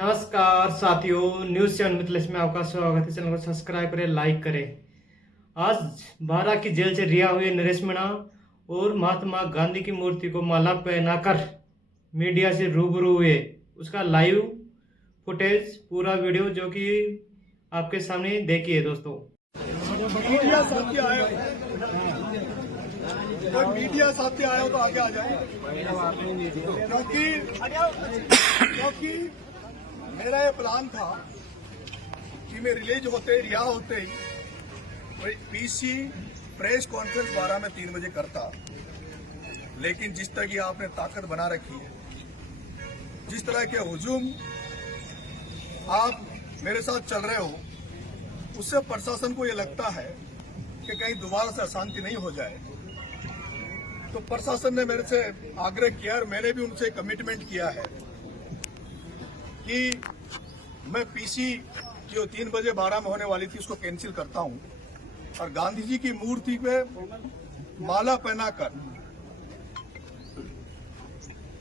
नमस्कार साथियों, news channel Mithilesh में आपका स्वागत है। चैनल को सब्सक्राइब करें, लाइक करें। आज बारा की जेल से रिहा हुए नरेश मीणा और महात्मा गांधी की मूर्ति को माला पहनाकर मीडिया से रूबरू हुए, उसका लाइव फुटेज पूरा वीडियो जो कि आपके सामने देखिए दोस्तों। मीडिया साथी आए कोई मीडिया साथी आए हो तो आगे आ जाए, क्योंकि मेरा ये प्लान था कि मैं रिलीज होते रिहा होते ही पीसी प्रेस कॉन्फ्रेंस 12 में 3 बजे करता, लेकिन जिस तरह की आपने ताकत बना रखी है, जिस तरह के हुजूम आप मेरे साथ चल रहे हो, उससे प्रशासन को ये लगता है कि कहीं दोबारा से अशांति नहीं हो जाए। तो प्रशासन ने मेरे से आग्रह किया और मैंने भी उनसे कमिटमेंट किया है कि मैं पीसी जो 3 बजे 12 में होने वाली थी उसको कैंसिल करता हूं और गांधी जी की मूर्ति पे माला पहनाकर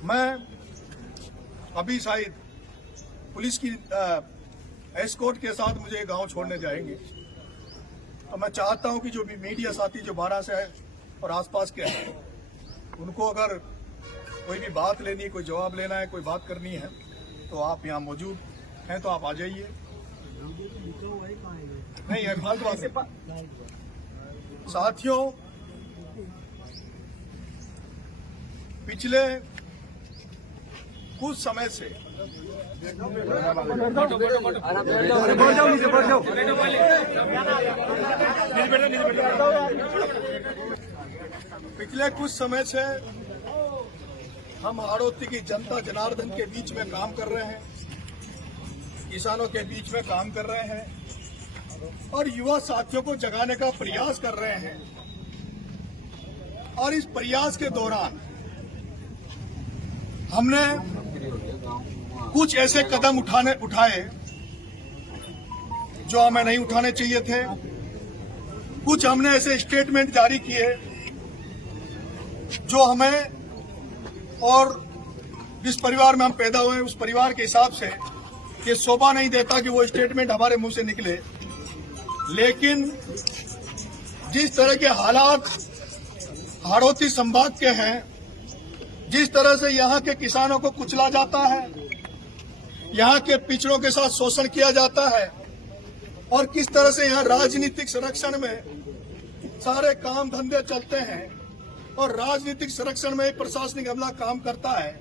मैं अभी शायद पुलिस की एस्कॉर्ट के साथ मुझे गांव छोड़ने जाएंगे। तो मैं चाहता हूं कि जो भी मीडिया साथी जो 12 से है और आसपास के हैं, उनको अगर कोई भी बात लेनी है, कोई जवाब लेना है, कोई बात करनी है, तो आप यहाँ मौजूद हैं तो आप आ जाइए। नहीं है फालतू बात। साथियों, पिछले कुछ समय से हम हाड़ौती की जनता जनार्दन के बीच में काम कर रहे हैं, किसानों के बीच में काम कर रहे हैं और युवा साथियों को जगाने का प्रयास कर रहे हैं। और इस प्रयास के दौरान हमने कुछ ऐसे कदम उठाए जो हमें नहीं उठाने चाहिए थे। कुछ हमने ऐसे स्टेटमेंट जारी किए जो हमें और जिस परिवार में हम पैदा हुए उस परिवार के हिसाब से ये शोभा नहीं देता कि वो स्टेटमेंट हमारे मुंह से निकले। लेकिन जिस तरह के हालात हाड़ौती संभाग के हैं, जिस तरह से यहाँ के किसानों को कुचला जाता है, यहाँ के पिछड़ों के साथ शोषण किया जाता है और किस तरह से यहाँ राजनीतिक संरक्षण में सारे काम धंधे चलते हैं और राजनीतिक संरक्षण में प्रशासनिक अमला काम करता है,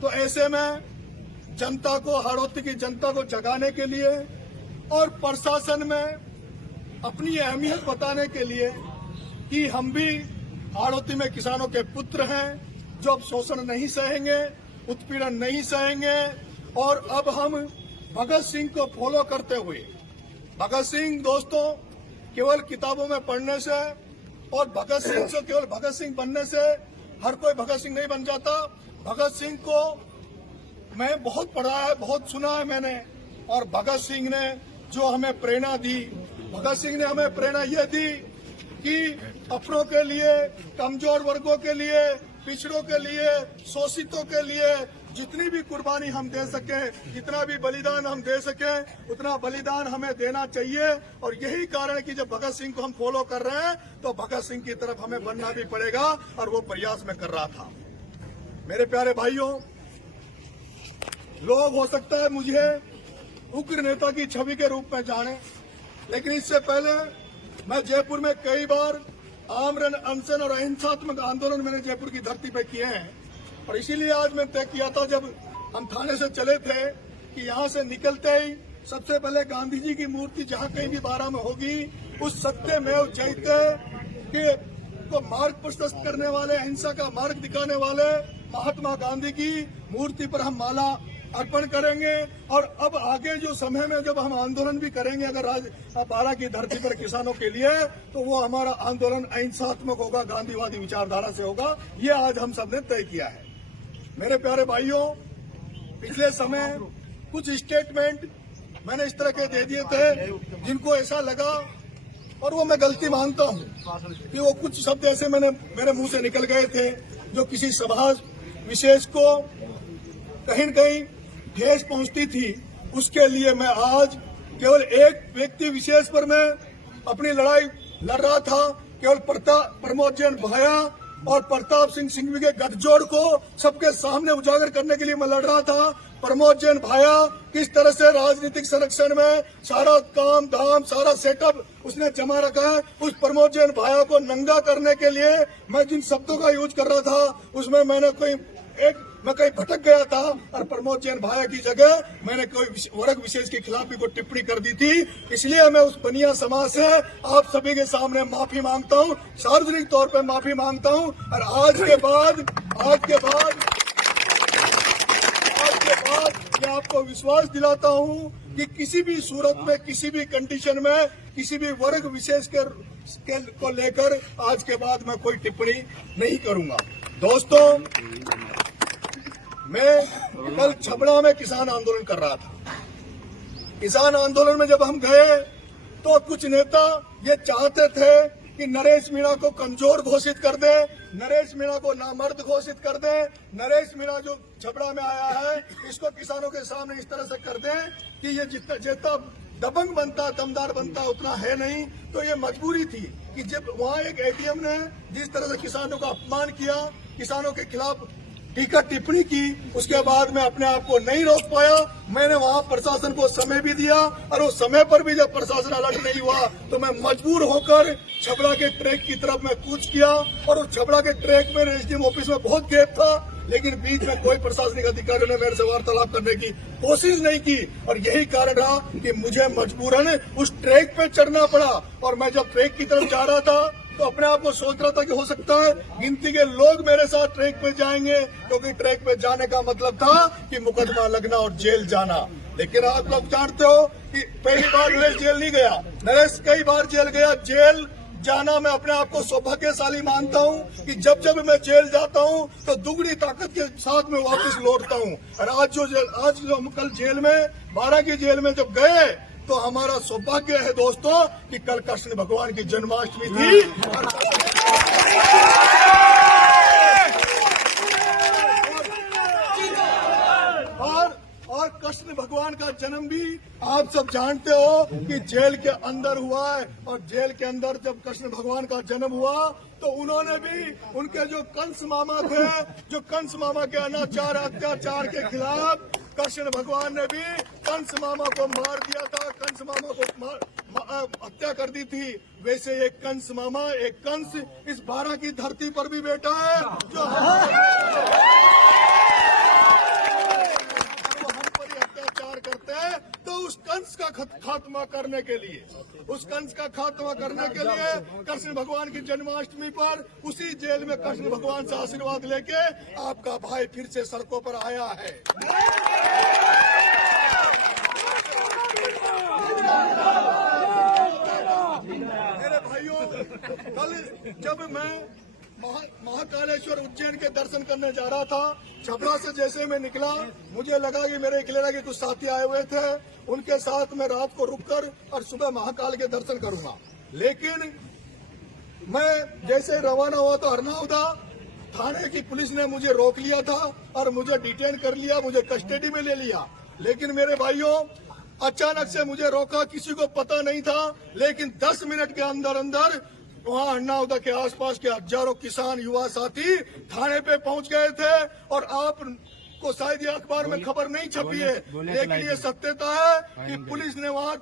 तो ऐसे में जनता को, हाड़ौती की जनता को जगाने के लिए और प्रशासन में अपनी अहमियत बताने के लिए कि हम भी हाड़ौती में किसानों के पुत्र हैं जो अब शोषण नहीं सहेंगे, उत्पीड़न नहीं सहेंगे और अब हम भगत सिंह को फॉलो करते हुए, भगत सिंह दोस्तों केवल किताबों में पढ़ने से और भगत सिंह से केवल भगत सिंह बनने से हर कोई भगत सिंह नहीं बन जाता। भगत सिंह को मैं बहुत पढ़ा है, बहुत सुना है मैंने, और भगत सिंह ने जो हमें प्रेरणा दी, भगत सिंह ने हमें प्रेरणा ये दी कि अपनों के लिए, कमजोर वर्गों के लिए, पिछड़ों के लिए, शोषितों के लिए जितनी भी कुर्बानी हम दे सके, जितना भी बलिदान हम दे सके, उतना बलिदान हमें देना चाहिए। और यही कारण है कि जब भगत सिंह को हम फॉलो कर रहे हैं तो भगत सिंह की तरफ हमें बनना भी पड़ेगा और वो प्रयास में कर रहा था। मेरे प्यारे भाइयों, लोग हो सकता है मुझे उग्र नेता की छवि के रूप में जाने, लेकिन इससे पहले मैं जयपुर में कई बार आमरण अनशन और अहिंसात्मक आंदोलन मैंने जयपुर की धरती पर किए हैं। और इसीलिए आज मैं तय किया था, जब हम थाने से चले थे, कि यहाँ से निकलते ही सबसे पहले गांधी जी की मूर्ति जहाँ कहीं भी 12 में होगी, उस सत्यमेव जयते के को मार्ग प्रशस्त करने वाले, अहिंसा का मार्ग दिखाने वाले महात्मा गांधी की मूर्ति पर हम माला अर्पण करेंगे। और अब आगे जो समय में जब हम आंदोलन भी करेंगे अगर बारा की धरती पर किसानों के लिए, तो वो हमारा आंदोलन अहिंसात्मक होगा, गांधीवादी विचारधारा से होगा। ये आज हम सबने तय किया है। मेरे प्यारे भाइयों, पिछले समय कुछ स्टेटमेंट मैंने इस तरह के दे दिए थे जिनको ऐसा लगा, और वो मैं गलती मानता हूं कि वो कुछ शब्द ऐसे मेरे मुंह से निकल गए थे जो किसी सभा विशेष को कहीं न कहीं ठेस पहुंचती थी, उसके लिए मैं आज केवल एक व्यक्ति विशेष पर मैं अपनी लड़ाई लड़ रहा था। केवल प्रमोद जैन भाया और प्रताप सिंह सिंघवी के गठजोड़ को सबके सामने उजागर करने के लिए मैं लड़ रहा था। प्रमोद जैन भाया किस तरह से राजनीतिक संरक्षण में सारा काम धाम सारा सेटअप उसने जमा रखा है, उस प्रमोद जैन भाया को नंगा करने के लिए मैं जिन शब्दों का यूज कर रहा था उसमें मैं कहीं भटक गया था और प्रमोद जैन भाया की जगह मैंने कोई वर्ग विशेष के खिलाफ भी कोई टिप्पणी कर दी थी। इसलिए मैं उस बनिया समाज से आप सभी के सामने माफी मांगता हूं, सार्वजनिक तौर पर माफी मांगता हूं। और आज के बाद मैं आपको विश्वास दिलाता हूं कि किसी भी सूरत में, किसी भी कंडीशन में, किसी भी वर्ग विशेष को लेकर आज के बाद मैं कोई टिप्पणी नहीं करूंगा। दोस्तों, मैं कल छबड़ा में किसान आंदोलन कर रहा था। किसान आंदोलन में जब हम गए तो कुछ नेता ये चाहते थे कि नरेश मीणा को कमजोर घोषित कर दे, नरेश मीणा को नामर्द घोषित कर दे, नरेश मीणा जो छबड़ा में आया है इसको किसानों के सामने इस तरह से कर दे कि ये जितना दबंग बनता, दमदार बनता उतना है नहीं। तो ये मजबूरी थी कि जब वहाँ एक एटीएम ने जिस तरह से किसानों का अपमान किया, किसानों के खिलाफ टीका टिप्पणी की, उसके बाद मैं अपने आप को नहीं रोक पाया। मैंने वहां प्रशासन को समय भी दिया और उस समय पर भी जब प्रशासन अलर्ट नहीं हुआ तो मैं मजबूर होकर छबड़ा के ट्रैक की तरफ मैं कूच किया। और उस छबड़ा के ट्रैक में एसडीएम ऑफिस में बहुत गैप था, लेकिन बीच में कोई प्रशासनिक अधिकारियों ने मेरे से वार्तालाप करने की कोशिश नहीं की और यही कारण रहा कि मुझे मजबूरन उस ट्रैक पे चढ़ना पड़ा। और मैं जब ट्रैक की तरफ जा रहा था तो अपने आप को सोच रहा था कि हो सकता है गिनती के लोग मेरे साथ ट्रैक पे जाएंगे, क्योंकि ट्रैक पे जाने का मतलब था कि मुकदमा लगना और जेल जाना। लेकिन आप लोग जानते हो कि पहली बार नरेश जेल नहीं गया, नरेश कई बार जेल गया। जेल जाना मैं अपने आप को सौभाग्यशाली मानता हूं कि जब जब मैं जेल जाता हूं तो दुगनी ताकत के साथ में वापस लौटता हूं। और आज जो हम कल जेल में 12 की जेल में जब गए तो हमारा सौभाग्य है दोस्तों कि कल कृष्ण भगवान की जन्माष्टमी थी और कृष्ण भगवान का जन्म भी आप सब जानते हो कि जेल के अंदर हुआ है। और जेल के अंदर जब कृष्ण भगवान का जन्म हुआ तो उन्होंने भी उनके जो कंस मामा थे, जो कंस मामा के अनाचार अत्याचार के खिलाफ कृष्ण भगवान ने भी कंस मामा को मार दिया था, कंस मामा को हत्या कर दी थी। वैसे एक कंस मामा, एक कंस इस 12 की धरती पर भी बैठा है जो हम पर अत्याचार करते हैं। तो उस कंस का खात्मा करने के लिए, उस कंस का खात्मा करने के लिए कृष्ण भगवान की जन्माष्टमी पर उसी जेल में कृष्ण भगवान से आशीर्वाद लेके आपका भाई फिर से सड़कों पर आया है। मेरे भाइयों, कल जब मैं महाकालेश्वर उज्जैन के दर्शन करने जा रहा था, छपरा से जैसे मैं निकला मुझे लगा कि मेरे इकलेरा के कुछ साथी आए हुए थे, उनके साथ मैं रात को रुककर और सुबह महाकाल के दर्शन करूंगा। लेकिन मैं जैसे रवाना हुआ तो हरनाउदा थाने की पुलिस ने मुझे रोक लिया था और मुझे डिटेन कर लिया, मुझे कस्टडी में ले लिया। लेकिन मेरे भाइयों, अचानक से मुझे रोका, किसी को पता नहीं था, लेकिन 10 मिनट के अंदर अंदर वहाँ हरनाउदा के आसपास के हजारों किसान युवा साथी थाने पे पहुंच गए थे। और आपको शायद ये अखबार में खबर नहीं छपी है, लेकिन ये सत्यता है कि पुलिस ने वहाँ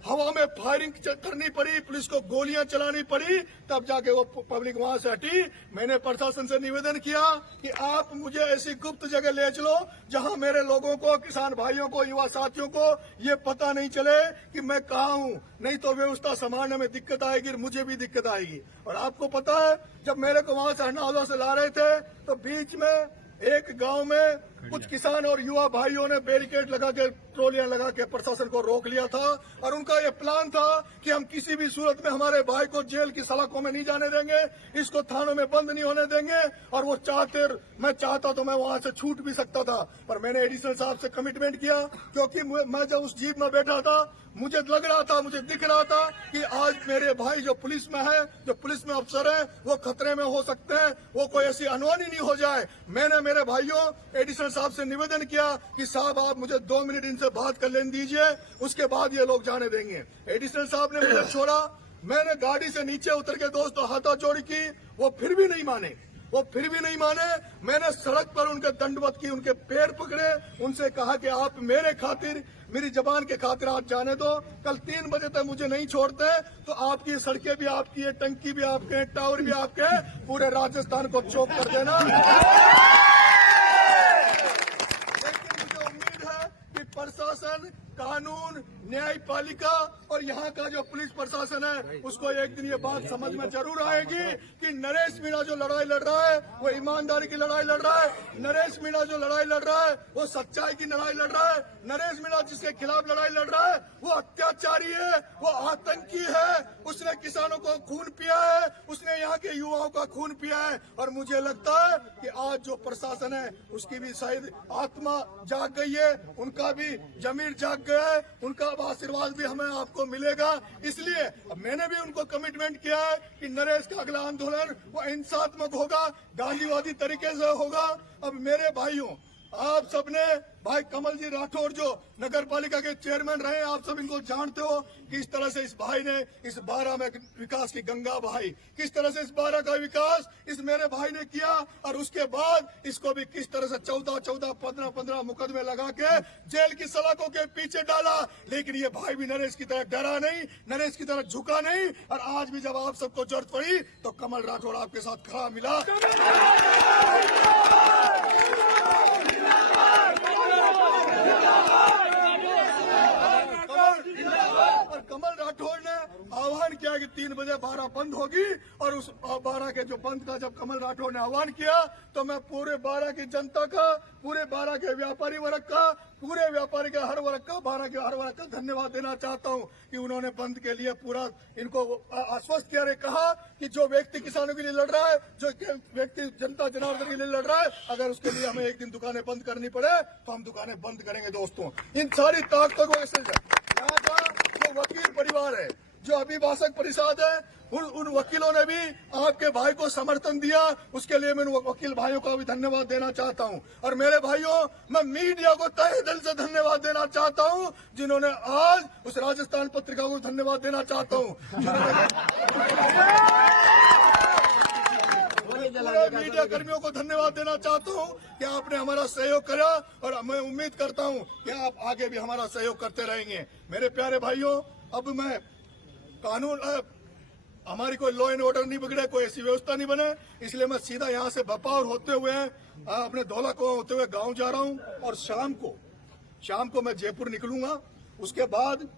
हवा में फायरिंग करनी पड़ी, पुलिस को गोलियां चलानी पड़ी, तब जाके वो पब्लिक वहां से हटी। मैंने प्रशासन से निवेदन किया कि आप मुझे ऐसी गुप्त जगह ले चलो जहां मेरे लोगों को, किसान भाइयों को, युवा साथियों को ये पता नहीं चले कि मैं कहाँ हूँ, नहीं तो व्यवस्था संभालने में दिक्कत आएगी, मुझे भी दिक्कत आएगी। और आपको पता है, जब मेरे को वहां से हरनाउदा से ला रहे थे तो बीच में एक गांव में कुछ किसान और युवा भाइयों ने बैरिकेड लगा के ट्रोलियां लगा के प्रशासन को रोक लिया था और उनका ये प्लान था कि हम किसी भी सूरत में हमारे भाई को जेल की सलाखों में नहीं जाने देंगे, इसको थानों में बंद नहीं होने देंगे। और वो मैं चाहता तो मैं वहां से छूट भी सकता था, पर मैंने एडिशनल साहब से कमिटमेंट किया, क्योंकि मैं जब उस जीप में बैठा था मुझे लग रहा था, मुझे दिख रहा था कि आज मेरे भाई जो पुलिस में है, जो पुलिस में अफसर है, वो खतरे में हो सकते हैं, वो कोई ऐसी अनहोनी नहीं हो जाए। मैंने मेरे भाइयों एडिशनल साहब से निवेदन किया कि साहब आप मुझे 2 मिनट इनसे बात कर लेने दीजिए, उसके बाद ये लोग जाने देंगे। एडिशनल साहब ने मुझे छोड़ा, मैंने गाड़ी से नीचे उतर के दोस्तों हाथाजोड़ी की, वो फिर भी नहीं माने। मैंने सड़क पर उनके दंडवत की, उनके पैर पकड़े, उनसे कहा कि आप मेरे खातिर, मेरी जबान के खातिर आज जाने दो, कल 3 बजे तक मुझे नहीं छोड़ते तो आपकी सड़कें भी आपकी है, टंकी भी आपके हैं, टावर भी आपके हैं, पूरे राजस्थान को चौक कर देना। लेकिन मुझे उम्मीद है कि प्रशासन, कानून, न्यायपालिका और यहाँ का जो पुलिस प्रशासन है उसको एक दिन ये बात समझ में जरूर आएगी कि नरेश मीणा जो लड़ाई लड़ रहा है वो ईमानदारी की लड़ाई लड़ रहा है। नरेश मीणा जो लड़ाई लड़ रहा है वो सच्चाई की लड़ाई लड़ रहा है। नरेश मीणा जिसके खिलाफ लड़ाई लड़ रहा है वो अत्याचारी है, वो आतंकी है, उसने किसानों को खून पिया है, उसने यहाँ के युवाओं का खून पिया है। और मुझे लगता है कि आज जो प्रशासन है उसकी भी शायद आत्मा जाग गई है, उनका भी जमीर जाग गया है, उनका आशीर्वाद भी हमें आपको मिलेगा। इसलिए मैंने भी उनको कमिटमेंट किया है कि नरेश का अगला आंदोलन वो हिंसात्मक होगा, गांधीवादी तरीके से होगा। अब मेरे भाइयों, आप सबने भाई कमल जी राठौर जो नगर पालिका के चेयरमैन रहे, आप सब इनको जानते हो, किस तरह से इस भाई ने इस 12 में विकास की गंगा बहाई, किस तरह से इस 12 का विकास इस मेरे भाई ने किया। और उसके बाद इसको भी किस तरह से 14-14, 15-15 मुकदमे लगा के जेल की सलाखों के पीछे डाला। लेकिन ये भाई भी नरेश की तरह डरा नहीं, नरेश की तरह झुका नहीं। और आज भी जब आप सबको जरूरत पड़ी तो कमल राठौर आपके साथ खड़ा मिला। कमल राठौर ने आह्वान किया कि 3 बजे 12 बंद होगी, और उस 12 के जो बंद का जब कमल राठौर ने आह्वान किया तो मैं पूरे 12 की जनता का, पूरे 12 के व्यापारी वर्ग का, पूरे व्यापारी के हर वर्ग का, 12 के हर वर्ग का धन्यवाद देना चाहता हूं कि उन्होंने बंद के लिए पूरा इनको आश्वस्त किया, कहा कि जो व्यक्ति किसानों के लिए लड़ रहा है, जो व्यक्ति जनता जनार्दन के लिए लड़ रहा है, अगर उसके लिए हमें एक दिन दुकानें बंद करनी पड़े तो हम दुकानें बंद करेंगे। दोस्तों, इन सारी ताकतों को ऐसे जो वकील परिवार है, जो अभिभाषक परिषद है, उन वकीलों ने भी आपके भाई को समर्थन दिया, उसके लिए मैं उन वकील भाइयों का भी धन्यवाद देना चाहता हूं। और मेरे भाइयों, मैं मीडिया को तहे दिल से धन्यवाद देना चाहता हूं, जिन्होंने आज उस राजस्थान पत्रिका को धन्यवाद देना चाहता हूं, मीडिया कर्मियों को धन्यवाद देना चाहता हूं कि आपने हमारा सहयोग करा, और मैं उम्मीद करता हूं कि आप आगे भी हमारा सहयोग करते रहेंगे। मेरे प्यारे भाइयों, अब मैं कानून, हमारी कोई लॉ एंड ऑर्डर नहीं बिगड़े, कोई ऐसी व्यवस्था नहीं बने, इसलिए मैं सीधा यहाँ से बपावर होते हुए अपने धौला कुआं होते हुए गांव जा रहा हूँ। और शाम को मैं जयपुर निकलूंगा। उसके बाद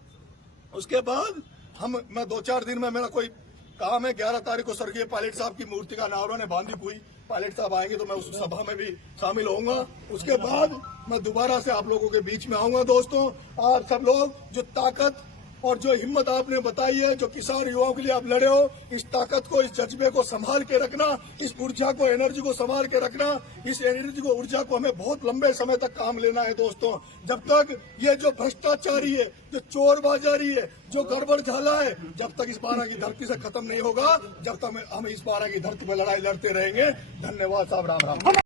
मैं 2-4 दिन में, मेरा कोई काम है, 11 तारीख को स्वर्गीय पायलट साहब की मूर्ति का नावरों ने बांधी हुई, पायलट साहब आएंगे तो मैं उस सभा में भी शामिल होऊंगा। उसके बाद मैं दोबारा से आप लोगों के बीच में आऊंगा। दोस्तों, आप सब लोग जो ताकत और जो हिम्मत आपने बताई है, जो किसान युवाओं के लिए आप लड़े हो, इस ताकत को, इस जज्बे को संभाल के रखना, इस ऊर्जा को, एनर्जी को संभाल के रखना। इस एनर्जी को, ऊर्जा को हमें बहुत लंबे समय तक काम लेना है। दोस्तों, जब तक ये जो भ्रष्टाचारी है, जो चोर बाजारी है, जो गड़बड़ झाला है, जब तक इस 12 की धरती से खत्म नहीं होगा, जब तक हम इस 12 की धरती पर लड़ाई लड़ते रहेंगे। धन्यवाद साहब, राम राम।